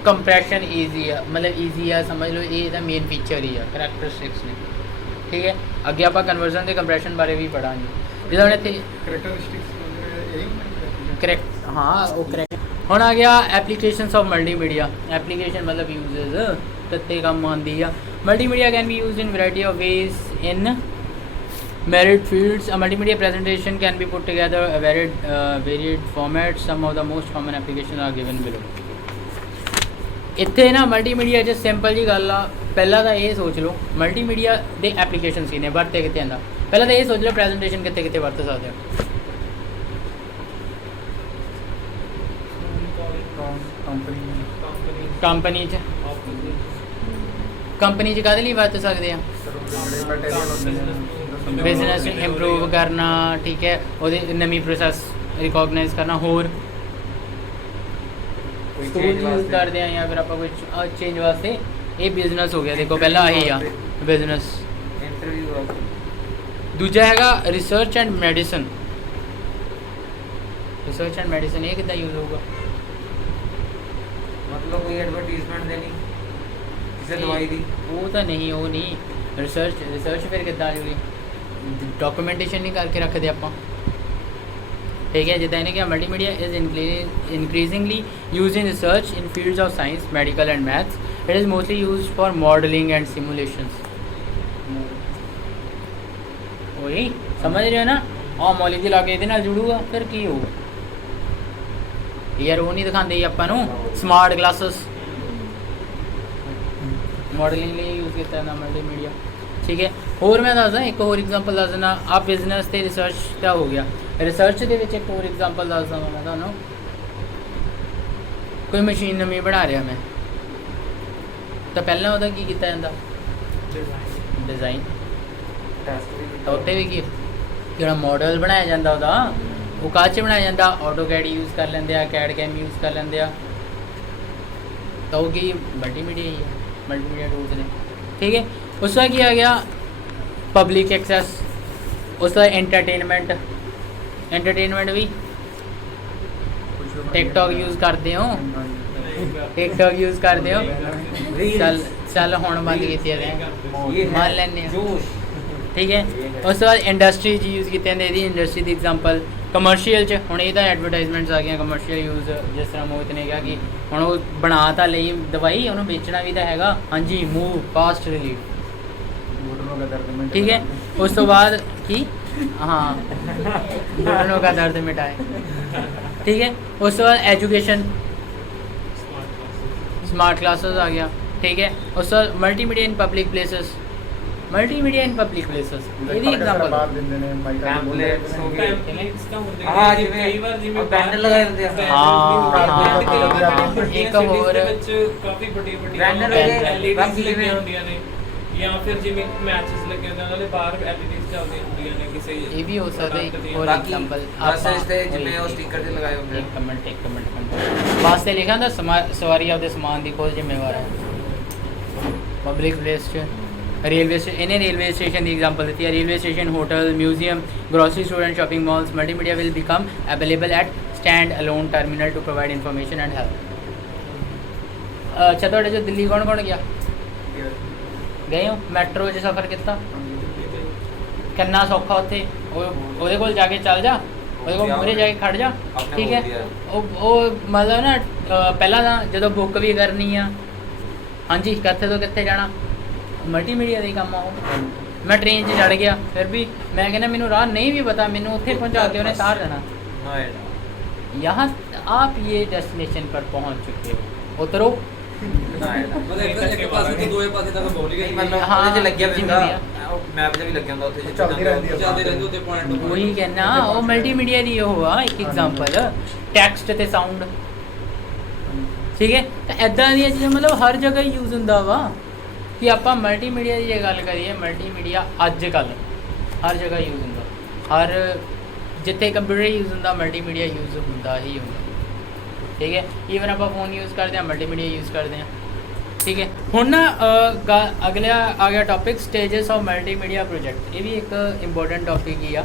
ਕੰਪਰੈਸ਼ਨ ਈਜ਼ੀ ਆ ਮਤਲਬ ਈਜ਼ੀ ਆ ਸਮਝ ਲਓ ਇਹ ਇਹਦਾ ਮੇਨ ਫੀਚਰ ਹੀ ਆ ਕਰੈਕਟਰਿਸਟਿਕਸ ਨੇ ਠੀਕ ਹੈ ਅੱਗੇ ਆਪਾਂ ਕਨਵਰਜ਼ਨ ਤੇ ਕੰਪਰੈਸ਼ਨ ਬਾਰੇ ਵੀ ਪੜਾਂਗੇ ਜਦੋਂ ਹੁਣ ਇੱਥੇ ਕਰੈਕਟਰਿਸਟਿਕਸ ਇਹੀ ਕਰੈਕਟ ਹਾਂ ਉਹ ਕਰੈਕਟ ਹੁਣ ਆ ਗਿਆ ਐਪਲੀਕੇਸ਼ਨਸ ਆਫ ਮਲਟੀਮੀਡੀਆ ਐਪਲੀਕੇਸ਼ਨ ਮਤਲਬ ਯੂਜ਼ਸ ਤੱਤੇ ਕੰਮ ਆਉਂਦੀ ਆ multimedia can be used in variety of ways in varied fields. A multimedia presentation can be put together a varied formats. Some of the most common applications are given below. ਇੱਥੇ ਨਾ multimedia 'ਚ simple ਜੀ ਗੱਲ ਆ ਪਹਿਲਾਂ ਤਾਂ ਇਹ ਸੋਚ ਲਓ ਮਲਟੀਮੀਡੀਆ ਦੇ ਐਪਲੀਕੇਸ਼ਨਸ ਕੀ ਨੇ ਵਰਤੇ ਕਿਤੇ ਆਉਂਦਾ ਪਹਿਲਾਂ ਤਾਂ ਇਹ ਸੋਚ ਲਓ ਪ੍ਰੈਜੈਂਟੇਸ਼ਨ ਕਿੱਥੇ ਕਿੱਥੇ ਵਰਤ ਸਕਦੇ ਹੋ ਕੰਪਨੀ 'ਚ ਕਾਹਦੇ ਲਈ ਵਰਤ ਸਕਦੇ ਆ ਬਿਜ਼ਨਸ ਇੰਪਰੂਵ ਕਰਨਾ ਠੀਕ ਹੈ ਉਹਦੇ ਨਵੀਂ ਪ੍ਰੋਸੈਸ ਰਿਕੋਗਨਾਈਜ਼ ਕਰਨਾ ਹੋਰ ਟੂਲ ਯੂਜ਼ ਕਰਦੇ ਆ ਜਾਂ ਫਿਰ ਆਪਾਂ ਕੁਝ ਚੇਂਜ ਵਾਸਤੇ ਇਹ ਬਿਜ਼ਨਸ ਹੋ ਗਿਆ ਦੇਖੋ ਪਹਿਲਾਂ ਆਹੀ ਆ ਬਿਜ਼ਨਸ ਇੰਟਰਵਿਊ ਦੂਜਾ ਹੈਗਾ ਰਿਸਰਚ ਐਂਡ ਮੈਡੀਸਨ ਇਹ ਕਿੱਦਾਂ ਯੂਜ਼ ਹੋਊਗਾ ਮਤਲਬ ਕੋਈ ਐਡਵਰਟਾਈਜ਼ਮੈਂਟ ਦੇਣੀ ਕਿਸੇ ਦਵਾਈ ਦੀ ਉਹ ਤਾਂ ਨਹੀਂ ਉਹ ਨਹੀਂ ਰਿਸਰਚ ਫਿਰ ਕਿੱਦਾਂ ਆ ਜੂਗੀ ਡਾਕੂਮੈਂਟੇਸ਼ਨ ਨਹੀਂ ਕਰਕੇ ਰੱਖਦੇ ਆਪਾਂ ਠੀਕ ਹੈ ਜਿੱਦਾਂ ਇਹਨੇ ਕਿਹਾ multimedia is increasingly used in research in fields of science medical and maths it is mostly used for modelling and simulations ਉਹੀ ਸਮਝ ਰਹੇ ਹੋ ਨਾ ਆਹ ਮੌਲੀ ਦੀ ਲਾ ਕੇ ਇਹਦੇ ਨਾਲ ਜੁੜੂਗਾ ਫਿਰ ਕੀ ਹੋਊਗਾ ਯਾਰ ਉਹ ਨਹੀਂ ਦਿਖਾਉਂਦੇ ਆਪਾਂ ਨੂੰ ਸਮਾਰਟ ਗਲਾਸਸ ਮੋਡਲਿੰਗ ਲਈ ਯੂਜ਼ ਕੀਤਾ ਜਾਂਦਾ ਮਲਟੀਮੀਡੀਆ ਠੀਕ ਹੈ ਹੋਰ ਮੈਂ ਦੱਸਦਾ ਇੱਕ ਹੋਰ ਐਗਜ਼ਾਮਪਲ ਦੱਸ ਦਿੰਦਾ ਆਹ ਬਿਜ਼ਨਸ ਤੇ ਰਿਸਰਚ ਦਾ ਹੋ ਗਿਆ ਰਿਸਰਚ ਦੇ ਵਿੱਚ ਇੱਕ ਹੋਰ ਐਗਜ਼ਾਮਪਲ ਦੱਸਦਾ ਮੈਂ ਤੁਹਾਨੂੰ ਕੋਈ ਮਸ਼ੀਨ ਨਵੀਂ ਬਣਾ ਰਿਹਾ ਮੈਂ ਤਾਂ ਪਹਿਲਾਂ ਉਹਦਾ ਕੀ ਕੀਤਾ ਜਾਂਦਾ ਡਿਜ਼ਾਈਨ ਤਾਂ ਉੱਤੇ ਵੀ ਕੀ ਜਿਹੜਾ ਮਾਡਲ ਬਣਾਇਆ ਜਾਂਦਾ ਉਹਦਾ ਉਹ ਕਾਹ 'ਚ ਬਣਾਇਆ ਜਾਂਦਾ ਆਟੋਕੈਡ ਯੂਜ਼ ਕਰ ਲੈਂਦੇ ਆ ਕੈਡ ਕੈਮ ਯੂਜ਼ ਕਰ ਲੈਂਦੇ ਆ ਤਾਂ ਉਹ ਕੀ ਮਲਟੀਮੀਡੀਆ ਹੀ ਹੈ ਮਲਟੀਮੀਡੀਆ ਟੂਲਸ ਨੇ ਠੀਕ ਹੈ ਉਸ ਦਾ ਕੀ ਆ ਗਿਆ ਪਬਲਿਕ ਐਕਸੈਸ ਉਸ ਦਾ ਐਂਟਰਟੇਨਮੈਂਟ ਵੀ ਟਿਕਟੌਕ ਯੂਜ਼ ਕਰਦੇ ਹੋ ਚੱਲ ਹੁਣ ਬੰਦ ਕੀਤੀ ਮੰਨ ਲੈਂਦੇ ਆ ਠੀਕ ਹੈ ਉਸ ਤੋਂ ਬਾਅਦ ਇੰਡਸਟਰੀ 'ਚ ਯੂਜ਼ ਕੀਤੇ ਜਾਂਦੇ ਇਹਦੀ ਇੰਡਸਟਰੀ ਦੀ ਐਗਜ਼ਾਮਪਲ ਕਮਰਸ਼ੀਅਲ 'ਚ ਹੁਣ ਇਹ ਤਾਂ ਐਡਵਰਟਾਈਜ਼ਮੈਂਟਸ ਆ ਗਈਆਂ ਕਮਰਸ਼ੀਅਲ ਯੂਜ਼ ਜਿਸ ਤਰ੍ਹਾਂ ਮੋਹਿਤ ਨੇ ਕਿਹਾ ਕਿ ਹੁਣ ਉਹ ਬਣਾ ਤਾਂ ਲਈ ਦਵਾਈ ਉਹਨੂੰ ਵੇਚਣਾ ਵੀ ਤਾਂ ਹੈਗਾ ਹਾਂਜੀ ਮੂਵ ਫਾਸਟ ਰਿਲੀਫ ਠੀਕ ਹੈ ਉਸ ਤੋਂ ਬਾਅਦ ਕੀ ਹਾਂ घुटनों का दर्द मिटाए ठीक है ਉਸ ਤੋਂ ਬਾਅਦ ਐਜੂਕੇਸ਼ਨ स्मार्ट क्लासेस आ गया ठीक है। ਉਸ ਤੋਂ ਮਲਟੀਮੀਡੀਆ ਇਨ ਪਬਲਿਕ ਪਲੇਸਸ, ਮਲਟੀਮੀਡੀਆ ਇਨ ਪਬਲਿਕ ਪਲੇਸਸ ਇਹਦੀ ਐਗਜ਼ਾਮਪਲ ਬਾਹਰ ਦਿੰਦੇ ਨੇ ਮਾਈਕ Pamphlets ਹੋ ਗਏ। ਪੈਂਪਲੇਟਸ ਤਾਂ ਹੁੰਦੇ ਹਾਂ, ਨੇ, ਜਿਵੇਂ ਕਈ ਵਾਰ ਜਿਵੇਂ banner ਲਗਾਏ ਹੁੰਦੇ ਆ। ਇੱਕ ਹੋਰ ਕਾਫੀ ਵੱਡੀ Banner ਲੱਗੇ, LEDs ਲੱਗੀਆਂ ਹੁੰਦੀਆਂ ਨੇ, ਜਾਂ ਫਿਰ ਜਿਵੇਂ ਮੈਚਸ ਲੱਗੇ ਹੁੰਦੇ ਉਹਨਾਂ ਦੇ ਬਾਹਰ LEDs ਚੱਲਦੀਆਂ ਹੁੰਦੀਆਂ ਨੇ ਕਿਸੇ ਇਹ ਵੀ ਹੋ ਸਕਦਾ ਇੱਕ ਹੋਰ ਬਾਕੀ ਐਗਜ਼ਾਮਪਲ ਬੱਸਸ ਤੇ ਜਿਵੇਂ ਉਹ ਸਟicker ਤੇ ਲਗਾਏ ਹੁੰਦੇ ਆ। ਇੱਕ ਮਿੰਟ ਬੱਸ ਤੇ ਲਿਖਿਆ ਹੁੰਦਾ ਸਵਾਰੀ ਆਪਦੇ ਸਮਾਨ ਦੀ ਖੁਦ ਜ਼ਿੰਮੇਵਾਰ ਹੈ। ਪਬਲਿਕ ਪਲੇਸ 'ਚ ਰੇਲਵੇ ਇਹਨੇ ਰੇਲਵੇ ਸਟੇਸ਼ਨ ਦੀ ਐਗਜ਼ਾਮਪਲ ਦਿੱਤੀ ਹੈ। Railway station, hotel, museum, grocery store and shopping malls, multimedia will become available at stand alone terminal to provide information and help. ਅੱਛਾ, ਤੁਹਾਡੇ 'ਚੋਂ ਦਿੱਲੀ ਕੌਣ ਕੌਣ ਗਿਆ? ਗਏ ਹੋ? ਮੈਟਰੋ 'ਚ ਸਫ਼ਰ ਕੀਤਾ? ਕਿੰਨਾ ਸੌਖਾ ਉੱਥੇ, ਉਹਦੇ ਕੋਲ ਜਾ ਕੇ ਚੱਲ ਜਾ, ਉਹਦੇ ਕੋਲ ਮੂਹਰੇ ਜਾ ਕੇ ਖੜ ਜਾ, ਠੀਕ ਹੈ। ਉਹ ਮਤਲਬ ਨਾ ਪਹਿਲਾਂ ਤਾਂ ਜਦੋਂ ਬੁੱਕ ਵੀ ਕਰਨੀ ਆ, ਹਾਂਜੀ ਕਿੱਥੇ ਤੋਂ ਕਿੱਥੇ ਜਾਣਾ, ਮਲਟੀਮੀਡੀਆ ਦਾ ਹੀ ਕੰਮ ਆ ਉਹ। ਮੈਂ ਟ੍ਰੇਨ 'ਚ ਚੜ੍ਹ ਗਿਆ, ਫਿਰ ਵੀ ਮੈਂ ਕਹਿੰਦਾ ਮੈਨੂੰ ਰਾਹ ਨਹੀਂ ਵੀ ਪਤਾ, ਮੈਨੂੰ ਉੱਥੇ ਪਹੁੰਚਾ ਕੇ ਉਹਨੇ ਤਾਰ ਦੇਣਾ। यहाँ आप ये डेस्टिनेशन पर पहुंच चुके हो, उतरो। ਮਤਲਬ ਇੱਕ ਪਾਸੇ ਤੋਂ ਦੋਏ ਪਾਸੇ ਤੱਕ ਪਹੁੰਚ ਗਏ। ਮਤਲਬ ਹਾਂ, ਉਹਦੇ 'ਚ ਲੱਗਿਆ ਹੁੰਦਾ, ਜਿਵੇਂ ਉਹ ਮੈਪ 'ਚ ਵੀ ਲੱਗਿਆ ਹੁੰਦਾ, ਉੱਥੇ ਚੱਲਦੀ ਰਹਿੰਦੀ ਆ। ਚੱਲਦੇ ਰਹਿੰਦੇ ਉੱਤੇ ਪੁਆਇੰਟ ਤੋਂ वही कहना, वो मल्टीमीडिया ਦੀ ਉਹ ਆ ਇੱਕ ਐਗਜ਼ਾਮਪਲ, ਟੈਕਸਟ ਤੇ ਸਾਊਂਡ, ਠੀਕ ਹੈ। ਤਾਂ ਐਦਾਂ ਦੀਆਂ ਚੀਜ਼ਾਂ ਮਤਲਬ ਹਰ ਜਗ੍ਹਾ ਯੂਜ਼ ਹੁੰਦਾ ਵਾ। ਕਿ ਆਪਾਂ ਮਲਟੀਮੀਡੀਆ ਦੀ ਜੇ ਗੱਲ ਕਰੀਏ, ਮਲਟੀਮੀਡੀਆ ਅੱਜ ਕੱਲ੍ਹ ਹਰ ਜਗ੍ਹਾ ਯੂਜ਼ ਹੁੰਦਾ, ਹਰ ਜਿੱਥੇ ਕੰਪਿਊਟਰ ਯੂਜ਼ ਹੁੰਦਾ ਮਲਟੀਮੀਡੀਆ ਯੂਜ਼ ਹੁੰਦਾ ਹੀ ਹੁੰਦਾ, ਠੀਕ ਹੈ। ਈਵਨ ਆਪਾਂ ਫੋਨ ਯੂਜ਼ ਕਰਦੇ ਹਾਂ, ਮਲਟੀਮੀਡੀਆ ਯੂਜ਼ ਕਰਦੇ ਹਾਂ, ਠੀਕ ਹੈ। ਹੁਣ ਨਾ ਅਗਲਾ ਆ ਗਿਆ topic stages of multimedia project. ਇਹ ਵੀ ਇੱਕ ਇੰਪੋਰਟੈਂਟ ਟੌਪਿਕ ਹੀ ਆ,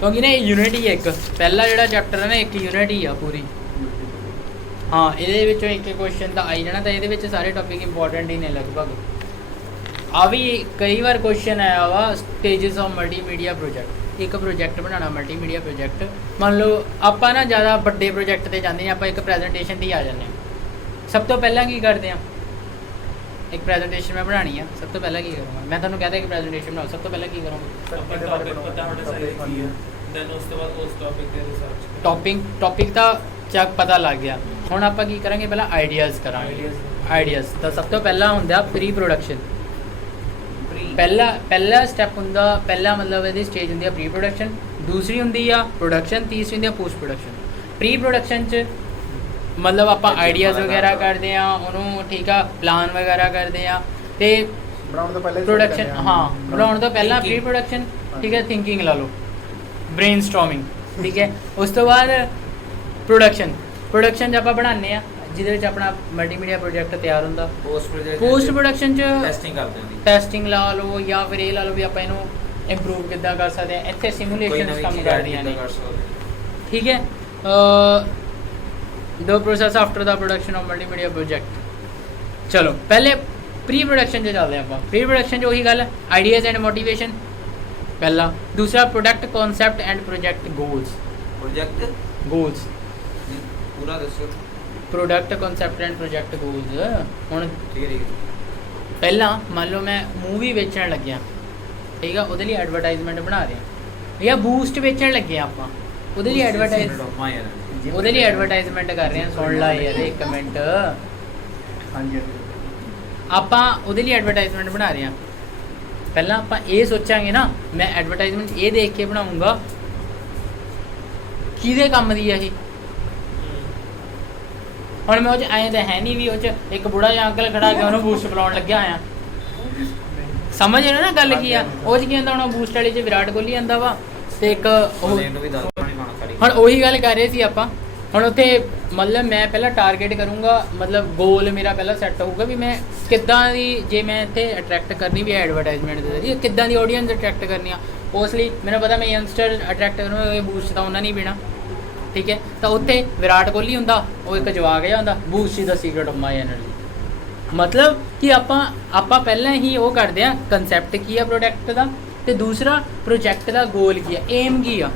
ਕਿਉਂਕਿ ਨਾ ਇਹ ਯੂਨਿਟ ਹੀ ਹੈ ਇੱਕ। ਪਹਿਲਾ ਜਿਹੜਾ ਚੈਪਟਰ ਹੈ ਨਾ, ਇੱਕ ਯੂਨਿਟ ਹੀ ਆ ਪੂਰੀ। ਹਾਂ, ਇਹਦੇ ਵਿੱਚੋਂ ਇੱਕ ਕੁਐਸਚਨ ਤਾਂ ਆਈ ਜਾਣਾ, ਤਾਂ ਇਹਦੇ ਵਿੱਚ ਸਾਰੇ ਟੌਪਿਕ ਇੰਪੋਰਟੈਂਟ ਹੀ ਨੇ ਲਗਭਗ। ਆ ਵੀ ਕਈ ਵਾਰ ਕੁਐਸਚਨ ਆਇਆ ਵਾ, ਸਟੇਜਸ ਆਫ ਮਲਟੀਮੀਡੀਆ ਪ੍ਰੋਜੈਕਟ। ਇੱਕ ਪ੍ਰੋਜੈਕਟ ਬਣਾਉਣਾ ਮਲਟੀਮੀਡੀਆ ਪ੍ਰੋਜੈਕਟ, ਮੰਨ ਲਓ ਆਪਾਂ ਨਾ ਜ਼ਿਆਦਾ ਵੱਡੇ ਪ੍ਰੋਜੈਕਟ 'ਤੇ ਜਾਂਦੇ ਹਾਂ, ਆਪਾਂ ਇੱਕ ਪ੍ਰੈਜੈਂਟੇਸ਼ਨ 'ਤੇ ਹੀ ਆ ਜਾਂਦੇ ਹਾਂ। ਸਭ ਤੋਂ ਪਹਿਲਾਂ ਕੀ ਕਰਦੇ ਹਾਂ, ਇੱਕ ਪ੍ਰੈਜੈਂਟੇਸ਼ਨ ਮੈਂ ਬਣਾਉਣੀ ਆ, ਸਭ ਤੋਂ ਪਹਿਲਾਂ ਕੀ ਕਰੂੰਗਾ? ਮੈਂ ਤੁਹਾਨੂੰ ਕਹਿੰਦਾ ਇੱਕ ਪ੍ਰੈਜੈਂਟੇਸ਼ਨ ਬਣਾਓ, ਸਭ ਤੋਂ ਪਹਿਲਾਂ ਕੀ ਕਰੂੰਗਾ? ਆਪਾਂ ਟੌਪਿਕ ਪਤਾ ਹੋਣਾ ਚਾਹੀਦਾ ਕੀ ਹੈ, ਦੈਨ ਉਸ ਤੋਂ ਬਾਅਦ ਉਸ ਟੌਪਿਕ ਤੇ ਰਿਸਰਚ। ਟੌਪਿਕ ਤਾਂ ਚੱਕ ਪਤਾ ਲੱਗ ਗਿਆ। ਹੁਣ ਆਪਾਂ ਕੀ ਕਰਾਂਗੇ? ਪਹਿਲਾਂ ਆਈਡੀਆਜ਼ ਕਰਾਂਗੇ। ਆਈਡੀਆਜ਼ ਤਾਂ ਸਭ ਤੋਂ ਪਹਿਲਾਂ ਹੁੰਦਾ ਪ੍ਰੀ ਪ੍ਰੋਡਕਸ਼ਨ। ਪਹਿਲਾ ਸਟੈਪ ਹੁੰਦਾ, ਪਹਿਲਾ ਮਤਲਬ ਇਹਦੀ ਸਟੇਜ ਹੁੰਦੀ ਆ ਪ੍ਰੀ ਪ੍ਰੋਡਕਸ਼ਨ, ਦੂਸਰੀ ਹੁੰਦੀ ਆ ਪ੍ਰੋਡਕਸ਼ਨ, ਤੀਸਰੀ ਹੁੰਦੀ ਆ ਪੋਸਟ ਪ੍ਰੋਡਕਸ਼ਨ। ਪ੍ਰੀ ਪ੍ਰੋਡਕਸ਼ਨ 'ਚ ਮਤਲਬ ਆਪਾਂ ਆਈਡੀਆਜ਼ ਵਗੈਰਾ ਕਰਦੇ ਆ, ਉਹਨੂੰ ਠੀਕ ਆ ਪਲਾਨ ਵਗੈਰਾ ਕਰਦੇ ਆ, ਤੇ ਬਣਾਉਣ ਤੋਂ ਪਹਿਲਾਂ ਪ੍ਰੋਡਕਸ਼ਨ, ਹਾਂ ਬਣਾਉਣ ਤੋਂ ਪਹਿਲਾਂ ਪ੍ਰੀ ਪ੍ਰੋਡਕਸ਼ਨ, ਠੀਕ ਹੈ, ਥਿੰਕਿੰਗ ਲਾ ਲਓ, ਬ੍ਰੇਨਸਟੋਰਮਿੰਗ, ਠੀਕ ਹੈ। ਉਸ ਤੋਂ ਬਾਅਦ ਪ੍ਰੋਡਕਸ਼ਨ 'ਚ ਆਪਾਂ ਬਣਾਉਂਦੇ ਆ, ਜਿਹਦੇ ਵਿੱਚ ਆਪਣਾ ਮਲਟੀਮੀਡੀਆ ਪ੍ਰੋਜੈਕਟ ਤਿਆਰ ਹੁੰਦਾ। ਪੋਸਟ ਪ੍ਰੋਡਕਸ਼ਨ 'ਚ ਟੈਸਟਿੰਗ ਲਾ ਲਓ, ਜਾਂ ਫਿਰ ਇਹ ਲਾ ਲਓ ਵੀ ਆਪਾਂ ਇਹਨੂੰ ਇੰਪਰੂਵ ਕਿੱਦਾਂ ਕਰ ਸਕਦੇ ਹਾਂ। ਇੱਥੇ ਸਿਮੂਲੇਸ਼ਨਸ ਕੰਮ ਕਰਦੀਆਂ ਨੇ, ਠੀਕ ਹੈ। ਦੋ process after the production of multimedia project. ਚਲੋ ਪਹਿਲੇ ਪ੍ਰੀ ਪ੍ਰੋਡਕਸ਼ਨ 'ਚ ਚੱਲਦੇ ਆਪਾਂ। ਪ੍ਰੀ ਪ੍ਰੋਡਕਸ਼ਨ 'ਚ ਉਹੀ ਗੱਲ, ਆਈਡੀਆਜ਼ ਐਂਡ ਮੋਟੀਵੇਸ਼ਨ ਪਹਿਲਾ। ਦੂਸਰਾ product concept and project goals. ਪੂਰਾ ਦੱਸੋ। Product concept and project goals. ਹੁਣ ਠੀਕ ਹੈ। ਪਹਿਲਾਂ ਮੰਨ ਲਓ ਮੈਂ ਮੂਵੀ ਵੇਚਣ ਲੱਗਿਆ, ਠੀਕ ਆ, ਉਹਦੇ ਲਈ ਐਡਵਰਟਾਈਜ਼ਮੈਂਟ ਬਣਾ ਰਹੇ ਹਾਂ, ਜਾਂ ਬੂਸਟ ਵੇਚਣ ਲੱਗੇ ਆਪਾਂ, ਉਹਦੇ ਲਈ ਐਡਵਰਟਾਈਜ਼ਮੈਂਟ ਕਰ ਰਹੇ ਹਾਂ। ਸੁਣ ਲਾ ਯਾਰ ਇੱਕ ਮਿੰਟ, ਹਾਂਜੀ ਆਪਾਂ ਉਹਦੇ ਲਈ ਐਡਵਰਟਾਈਜ਼ਮੈਂਟ ਬਣਾ ਰਹੇ ਹਾਂ। ਪਹਿਲਾਂ ਆਪਾਂ ਇਹ ਸੋਚਾਂਗੇ ਨਾ, ਮੈਂ ਐਡਵਰਟਾਈਜ਼ਮੈਂਟ ਇਹ ਦੇਖ ਕੇ ਬਣਾਉਂਗਾ ਕਿਹਦੇ ਕੰਮ ਦੀ ਆ ਇਹ। ਹੁਣ ਮੈਂ ਉਹ 'ਚ ਐਂ ਤਾਂ ਹੈ ਨਹੀਂ ਵੀ ਉਹ 'ਚ ਇੱਕ ਬੁੜਾ ਜਿਹਾ ਅੰਕਲ ਖੜਾ ਕੇ ਉਹਨੂੰ ਬੂਸਟ ਪਿਲਾਉਣ ਲੱਗਿਆ ਆ। ਸਮਝ ਰਹੇ ਨਾ ਗੱਲ ਕੀ ਆ? ਉਹ 'ਚ ਕੀ ਹੁੰਦਾ, ਹੁਣ ਬੂਸਟ ਵਾਲੇ 'ਚ ਵਿਰਾਟ ਕੋਹਲੀ ਆਂਦਾ ਵਾ, ਤੇ ਇੱਕ ਉਹ ਹੁਣ ਉਹੀ ਗੱਲ ਕਰ ਰਹੇ ਸੀ ਆਪਾਂ। ਹੁਣ ਉੱਥੇ ਮਤਲਬ ਮੈਂ ਪਹਿਲਾਂ ਟਾਰਗੇਟ ਕਰੂੰਗਾ, ਮਤਲਬ ਗੋਲ ਮੇਰਾ ਪਹਿਲਾਂ ਸੈੱਟ ਹੋਊਗਾ ਵੀ ਮੈਂ ਕਿੱਦਾਂ ਦੀ, ਜੇ ਮੈਂ ਇੱਥੇ ਅਟਰੈਕਟ ਕਰਨੀ ਵੀ ਐਡਵਰਟਾਈਜ਼ਮੈਂਟ ਦੇ ਜ਼ਰੀਏ, ਕਿੱਦਾਂ ਦੀ ਆਡੀਅנס ਅਟਰੈਕਟ ਕਰਨੀ ਆ। ਉਸ ਲਈ ਮੈਨੂੰ ਪਤਾ ਮੈਂ ਯੰਗਸਟਰ ਅਟਰੈਕਟ ਕਰੂੰਗਾ, ਬੂਸਟ ਤਾਂ ਉਹਨਾਂ ਨਹੀਂ ਪੀਣਾ, ਠੀਕ ਹੈ। ਤਾਂ ਉੱਥੇ ਵਿਰਾਟ ਕੋਹਲੀ ਹੁੰਦਾ, ਉਹ ਇੱਕ ਜਵਾਕ ਜਿਹਾ ਹੁੰਦਾ, boost is the secret of my energy. ਮਤਲਬ ਕਿ ਆਪਾਂ ਪਹਿਲਾਂ ਹੀ ਉਹ ਕਰਦੇ ਆ, ਕਨਸੈਪਟ ਕੀ ਆ ਪ੍ਰੋਡਕਟ ਦਾ, ਤੇ ਦੂਸਰਾ ਪ੍ਰੋਜੈਕਟ ਦਾ ਗੋਲ ਕੀ ਆ, ਏਮ ਕੀ ਆ।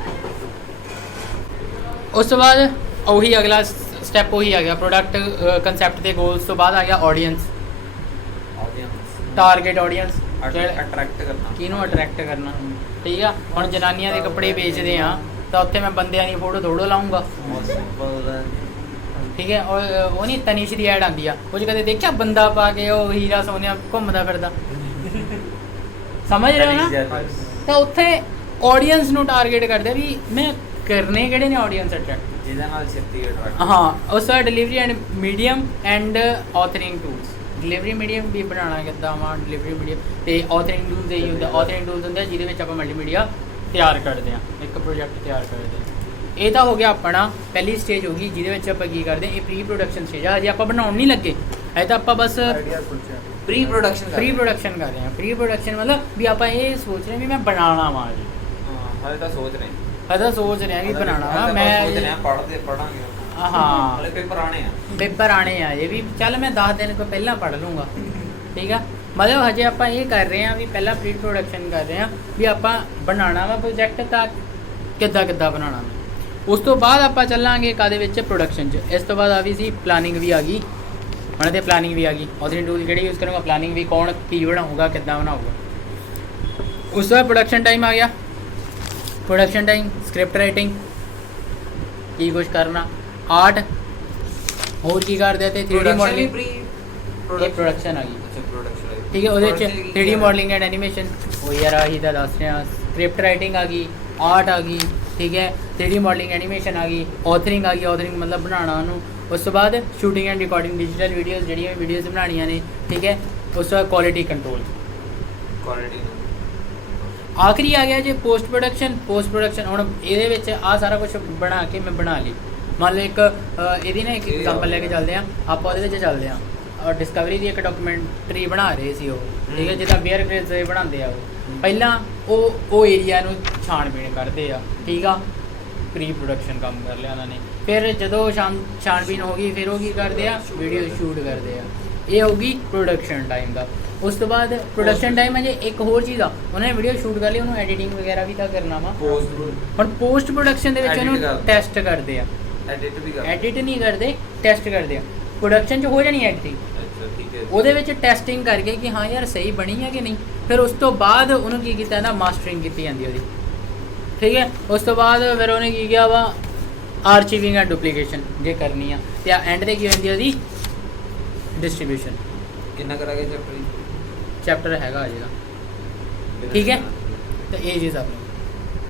ਉਸ ਤੋਂ ਬਾਅਦ ਉਹੀ ਅਗਲਾ ਸਟੈਪ ਉਹੀ ਆ ਗਿਆ, ਪ੍ਰੋਡਕਟ ਕਨਸੈਪਟ ਤੇ ਗੋਲਸ ਤੋਂ ਬਾਅਦ ਆ ਗਿਆ ਆਡੀਅנס, ਟਾਰਗੇਟ ਆਡੀਅנס, ਅਟਰੈਕਟ ਕਰਨਾ, ਕਿਹਨੂੰ ਅਟਰੈਕਟ ਕਰਨਾ, ਠੀਕ ਆ। ਹੁਣ ਜਨਾਨੀਆਂ ਦੇ ਕੱਪੜੇ ਵੇਚਦੇ ਆ, ਤਾਂ ਉੱਥੇ ਮੈਂ ਬੰਦਿਆਂ ਦੀ ਫੋਟੋ ਥੋੜੋ ਲਾਉਂਗਾ, ਠੀਕ ਹੈ। ਉਹ ਨਹੀਂ ਤਨੀਸ਼ ਦੀ ਐਡ ਆਉਂਦੀ ਆ, ਉਹ 'ਚ ਕਦੇ ਦੇਖਿਆ ਬੰਦਾ ਪਾ ਕੇ ਉਹ ਹੀਰਾ ਸੋਨਿਆ ਘੁੰਮਦਾ ਫਿਰਦਾ, ਸਮਝ ਰਹੇ ਹੋ ਨਾ? ਤਾਂ ਉੱਥੇ ਆਡੀਅנס ਨੂੰ ਟਾਰਗੇਟ ਕਰਦੇ ਆ ਵੀ ਮੈਂ ਕਰਨੇ ਕਿਹੜੇ ਨੇ ਆਡੀਅנס ਅਟਰੈਕਟ, ਜਿਹਦੇ ਨਾਲ ਛੇਤੀ ਅਟਰੈਕਟ। ਹਾਂ ਉਸ ਦਾ delivery and medium and authoring tools. Delivery medium ਵੀ ਬਣਾਉਣਾ ਕਿੱਦਾਂ ਵਾ, ਡਿਲੀਵਰੀ ਮੀਡੀਅਮ ਤੇ ਆਥਰਿੰਗ ਟੂਲਸ ਇਹੀ ਹੁੰਦਾ। ਆਥਰਿੰਗ ਟੂਲਸ ਹੁੰਦੇ ਆ ਜਿਹਦੇ ਵਿੱਚ ਆਪਾਂ ਮਲਟੀਮੀਡੀਆ ਤਿਆਰ ਕਰਦੇ ਹਾਂ, ਇੱਕ ਪ੍ਰੋਜੈਕਟ ਤਿਆਰ ਕਰਦੇ ਹਾਂ। ਇਹ ਤਾਂ ਹੋ ਗਿਆ ਆਪਣਾ ਪਹਿਲੀ ਸਟੇਜ ਹੋ ਗਈ ਜਿਹਦੇ ਵਿੱਚ ਆਪਾਂ ਕੀ ਕਰਦੇ ਹਾਂ, ਇਹ ਪ੍ਰੀ ਪ੍ਰੋਡਕਸ਼ਨ ਸਟੇਜ ਆ। ਹਜੇ ਆਪਾਂ ਬਣਾਉਣ ਨਹੀਂ ਲੱਗੇ, ਇਹ ਤਾਂ ਆਪਾਂ ਬਸ ਆਈਡੀਆਜ਼ ਪੁੱਛਿਆ ਪ੍ਰੀ ਪ੍ਰੋਡਕਸ਼ਨ ਪ੍ਰੀ ਪ੍ਰੋਡਕਸ਼ਨ ਕਰ ਰਹੇ ਹਾਂ। ਪ੍ਰੀ ਪ੍ਰੋਡਕਸ਼ਨ ਮਤਲਬ ਵੀ ਆਪਾਂ ਇਹ ਸੋਚ ਰਹੇ ਹਾਂ ਵੀ ਮੈਂ ਬਣਾਉਣਾ ਵਾ ਜੀ, ਹਾਂ ਹਲੇ ਤਾਂ ਸੋਚ ਰਹੇ ਅਦਾ ਸੋਚ ਰਹੇ ਹਾਂ ਵੀ ਬਣਾਉਣਾ ਵਾ ਸੋਚ ਰਹੇ ਮੈਂ। ਹਾਂ, ਪੜਾਂਗੇ ਹਾਂ ਹਲੇ ਪੇਪਰ ਆਣੇ ਆ, ਪੇਪਰ ਆਣੇ ਆ ਇਹ ਵੀ, ਚੱਲ ਮੈਂ 10 ਦਿਨ ਕੋ ਪਹਿਲਾਂ ਪੜ੍ਹ ਲੂੰਗਾ, ਠੀਕ ਆ। ਮਤਲਬ ਹਜੇ ਆਪਾਂ ਇਹ ਕਰ ਰਹੇ ਹਾਂ ਵੀ ਪਹਿਲਾਂ ਪ੍ਰੀ ਪ੍ਰੋਡਕਸ਼ਨ ਕਰ ਰਹੇ ਹਾਂ ਵੀ ਆਪਾਂ ਬਣਾਉਣਾ ਵਾ ਪ੍ਰੋਜੈਕਟ, ਤਾਂ ਕਿੱਦਾਂ ਬਣਾਉਣਾ ਵਾ। ਉਸ ਤੋਂ ਬਾਅਦ ਆਪਾਂ ਚੱਲਾਂਗੇ ਕਾਹਦੇ ਵਿੱਚ, ਪ੍ਰੋਡਕਸ਼ਨ 'ਚ। ਇਸ ਤੋਂ ਬਾਅਦ ਆ ਵੀ ਸੀ ਪਲਾਨਿੰਗ ਵੀ ਆ ਗਈ, ਹੁਣ ਤੇ ਪਲਾਨਿੰਗ ਵੀ ਆ ਗਈ। ਆਥਰਿੰਗ ਟੂਲ ਕਿਹੜੇ ਯੂਜ਼ ਕਰੂੰਗਾ, ਪਲਾਨਿੰਗ ਵੀ ਕੌਣ ਕੀ ਬਣਾਊਗਾ, ਕਿੱਦਾਂ ਬਣਾਊਗਾ। ਉਸ ਤੋਂ ਬਾਅਦ ਪ੍ਰੋਡਕਸ਼ਨ ਟਾਈਮ ਆ ਗਿਆ। ਪ੍ਰੋਡਕਸ਼ਨ ਟਾਈਮ, ਸਕ੍ਰਿਪਟ ਰਾਈਟਿੰਗ, ਕੀ ਕੁਛ ਕਰਨਾ, ਆਰਟ, ਹੋਰ ਕੀ ਕਰਦੇ ਤੇ 3D ਮਾਡਲਿੰਗ, ਪ੍ਰੀ ਇਹ ਪ੍ਰੋਡਕਸ਼ਨ ਆ ਗਈ, ਅੱਛਾ ਪ੍ਰੋਡਕਸ਼ਨ ਠੀਕ ਹੈ। ਉਹਦੇ ਵਿੱਚ 3D ਮਾਡਲਿੰਗ ਐਂਡ ਐਨੀਮੇਸ਼ਨ, ਉਹ ਯਾਰ ਆਹੀ ਤਾਂ ਦੱਸ ਰਿਹਾ। ਸਕ੍ਰਿਪਟ ਰਾਈਟਿੰਗ ਆ ਗਈ, ਆਰਟ ਆ ਗਈ, ਠੀਕ ਹੈ। 3D ਮਾਡਲਿੰਗ ਐਨੀਮੇਸ਼ਨ ਆ ਗਈ, ਆਥਰਿੰਗ ਆ ਗਈ, ਆਥਰਿੰਗ ਮਤਲਬ ਬਣਾਉਣਾ ਉਹਨੂੰ। ਉਸ ਤੋਂ ਬਾਅਦ shooting and recording, digital videos ਜਿਹੜੀਆਂ ਵੀਡੀਓਜ਼ ਬਣਾਉਣੀਆਂ ਨੇ, ਠੀਕ ਹੈ। ਉਸ ਤੋਂ ਬਾਅਦ ਕੁਆਲਿਟੀ ਕੰਟਰੋਲ, ਕੁਆਲਿਟੀ ਆਖਰੀ ਆ ਗਿਆ ਜੇ ਪੋਸਟ ਪ੍ਰੋਡਕਸ਼ਨ। ਪੋਸਟ ਪ੍ਰੋਡਕਸ਼ਨ ਹੁਣ ਇਹਦੇ ਵਿੱਚ ਆ ਸਾਰਾ ਕੁਝ ਬਣਾ ਕੇ ਮੈਂ ਬਣਾ ਲਈ। ਮੰਨ ਲਓ ਇੱਕ ਇਹਦੀ ਨਾ ਇੱਕ ਐਗਜ਼ਾਮਪਲ ਲੈ ਕੇ ਚੱਲਦੇ ਹਾਂ ਆਪਾਂ, ਉਹਦੇ ਵਿੱਚ ਚੱਲਦੇ ਹਾਂ। ਔਰ ਡਿਸਕਵਰੀ ਦੀ ਇੱਕ ਡਾਕੂਮੈਂਟਰੀ ਬਣਾ ਰਹੇ ਸੀ ਉਹ, ਠੀਕ ਹੈ, ਜਿੱਦਾਂ ਬੀਅਰ ਗ੍ਰਿਲਸ ਦੇ ਬਣਾਉਂਦੇ ਆ ਉਹ। ਪਹਿਲਾਂ ਉਹ ਏਰੀਆ ਨੂੰ ਛਾਣਬੀਣ ਕਰਦੇ ਆ, ਠੀਕ ਆ। ਪ੍ਰੀ ਪ੍ਰੋਡਕਸ਼ਨ ਕੰਮ ਕਰ ਲਿਆ ਉਹਨਾਂ ਨੇ। ਫਿਰ ਜਦੋਂ ਛਾਣਬੀਣ ਹੋ ਗਈ ਫਿਰ ਉਹ ਕੀ ਕਰਦੇ ਆ, ਵੀਡੀਓ ਸ਼ੂਟ ਕਰਦੇ ਆ। ਇਹ ਹੋਊਗੀ ਪ੍ਰੋਡਕਸ਼ਨ ਟਾਈਮ ਦਾ। ਉਸ ਤੋਂ ਬਾਅਦ ਪ੍ਰੋਡਕਸ਼ਨ ਟਾਈਮ ਅਜੇ ਇੱਕ ਹੋਰ ਚੀਜ਼ ਆ, ਉਹਨਾਂ ਨੇ ਵੀਡੀਓ ਸ਼ੂਟ ਕਰ ਲਈ, ਉਹਨੂੰ ਐਡੀਟਿੰਗ ਵਗੈਰਾ ਵੀ ਤਾਂ ਕਰਨਾ ਵਾ। ਹੁਣ ਪੋਸਟ ਪ੍ਰੋਡਕਸ਼ਨ ਦੇ ਵਿੱਚ ਉਹਨੂੰ ਟੈਸਟ ਕਰਦੇ ਆ, ਐਡਿਟ ਵੀ ਕਰ, ਐਡਿਟ ਨਹੀਂ ਕਰਦੇ, ਟੈਸਟ ਕਰਦੇ ਆ। ਪ੍ਰੋਡਕਸ਼ਨ 'ਚ ਹੋ ਜਾਣੀ ਐਡੀਟਿੰਗ, ਅੱਛਾ ਠੀਕ ਹੈ। ਉਹਦੇ ਵਿੱਚ ਟੈਸਟਿੰਗ ਕਰਕੇ ਕਿ ਹਾਂ ਯਾਰ ਸਹੀ ਬਣੀ ਹੈ ਕਿ ਨਹੀਂ। ਫਿਰ ਉਸ ਤੋਂ ਬਾਅਦ ਉਹਨੂੰ ਕੀ ਕੀਤਾ ਨਾ, ਮਾਸਟਰਿੰਗ ਕੀਤੀ ਜਾਂਦੀ ਉਹਦੀ, ਠੀਕ ਹੈ। ਉਸ ਤੋਂ ਬਾਅਦ ਫਿਰ ਉਹਨੇ ਕੀ ਕਿਹਾ ਵਾ, ਆਰਚੀਵਿੰਗ ਐਂਡ ਡੁਪਲੀਕੇਸ਼ਨ ਜੇ ਕਰਨੀ ਆ, ਤੇ ਐਂਡ ਤੇ ਕੀ ਹੁੰਦੀ ਉਹਦੀ ਡਿਸਟ੍ਰੀਬਿਊਸ਼ਨ। ਕਿੰਨਾ ਕਰਾਂਗੇ ਚੈਪਟਰ ਚੈਪਟਰ ਹੈਗਾ ਅਜੇ ਦਾ, ਠੀਕ ਹੈ। ਤੇ ਇਹ ਚੀਜ਼ ਆਪਣੀ